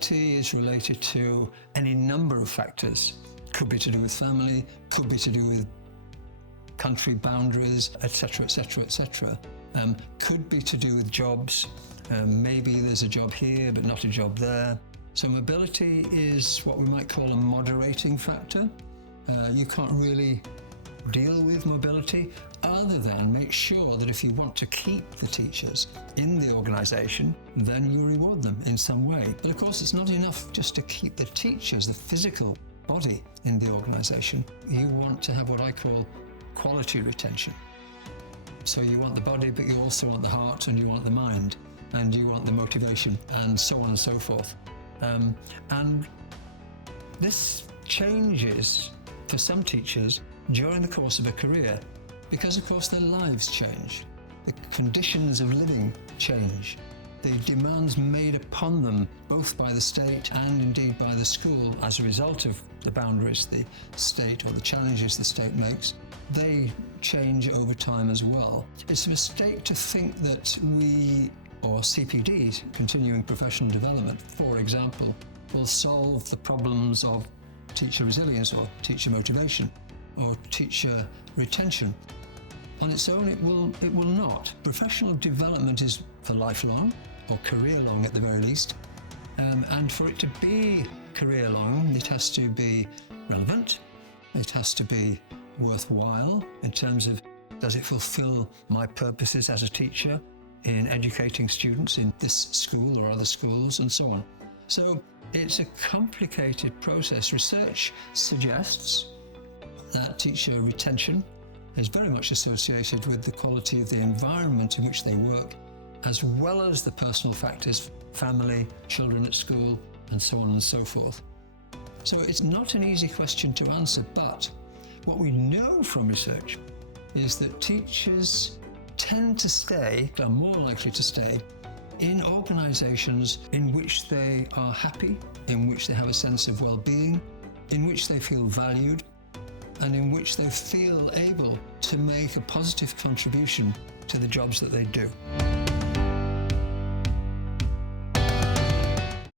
mobility is related to any number of factors. Could be to do with family, could be to do with country boundaries, etc., etc., etc. Could be to do with jobs. Maybe there's a job here, but not a job there. So mobility is what we might call a moderating factor. You can't really deal with mobility other than make sure that if you want to keep the teachers in the organisation, then you reward them in some way. But of course, it's not enough just to keep the teachers, the physical body in the organisation. You want to have what I call quality retention. So you want the body, but you also want the heart, and you want the mind, and you want the motivation, and so on and so forth. And this changes for some teachers during the course of a career, because of course their lives change, the conditions of living change, the demands made upon them both by the state and indeed by the school as a result of the boundaries the state or the challenges the state makes, they change over time as well. It's a mistake to think that we, or CPDs, continuing professional development, for example, will solve the problems of teacher resilience or teacher motivation or teacher retention. On its own, it will not. Professional development is for lifelong, or career-long at the very least. And for it to be career-long, it has to be relevant, it has to be worthwhile in terms of, does it fulfill my purposes as a teacher in educating students in this school or other schools, and so on. So it's a complicated process. Research suggests that teacher retention is very much associated with the quality of the environment in which they work, as well as the personal factors, family, children at school, and so on and so forth. So it's not an easy question to answer, but what we know from research is that teachers tend to stay, are more likely to stay, in organisations in which they are happy, in which they have a sense of well-being, in which they feel valued, and in which they feel able to make a positive contribution to the jobs that they do.